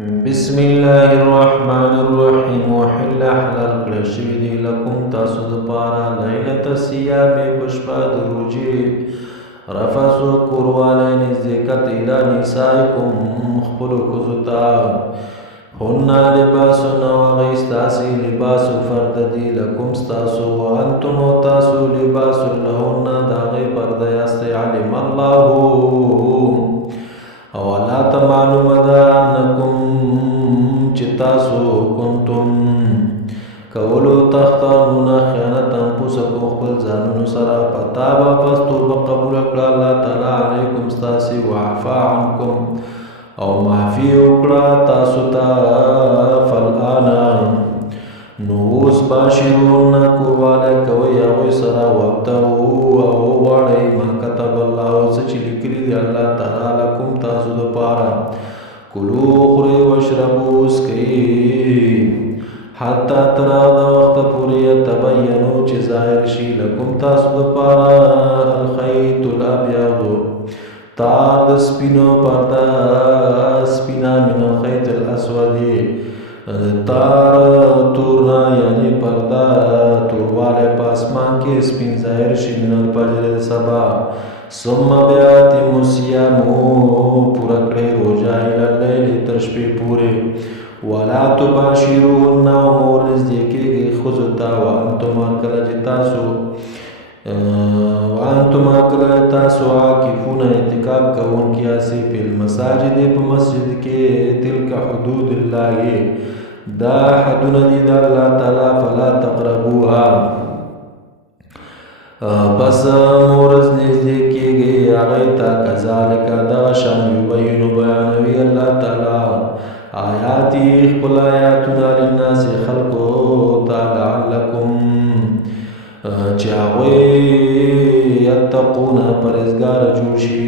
بسم الله الرحمن الرحیم وحل حلال کړی شوي دي لکم تاسو دپاره لیلة الصیام په شپه د روژې رفثو کوروالی نزدېکت الی نسائکم خپلو ښځو ته هن لباس او هغوی ستاسې لباس پرده دي لکم ستاسو وانتم او تاسو لباس لهن د هغې پرده یاستئ علم الله او الله ته معلومه ده انکم چې تاسو کنتم کولو تختانون خیانت انفسکم خپل ځانونو سره فتابه پس توبه قبوله کړه الله تعالی علیکم ستاسې وعفا عنکم او معافي وکړه تاسو ته فالآن نو اوس باشرون کوروالی کوئ هغوی سره وابتغوا او وغواړئ ما کتب الله څه چې لیکلي دي الله تعالی لکم تاسو دپاره کلو خورئ واشربوا وڅښئ حتی تر هغه وخته پورې یتبینو چې ظاهر شي لکم تاسو دپاره الخیط الابیض تار د سپینو پرده سپینه من الخیط الاسود تار تورنا یعنی پرده توروالی په اسمان کې سپین ظاهر شي من الفجر سبا ثم بیا اتموا الصیام پوره کړئ روژه الی اللیل تر شپې پورې ولا تباشروهن او مور نږدې کېږئ ښځو ته وانتم کله چې تاسو عاکفون اعتکاف کوونکي یاستئ فی المساجد په مسجد کې تلک حدود الله دا حدونه دي د الله تعالی فلا تقربوها پس مورز نږدې کېږئ هغې ته کذالک دغه شان یبینو بیانوي الله تعالی آیاتی خپل آیاتونه للناس خلقو ته لعلکم چې هغوی یتقون پرهیزګاره جوړ شي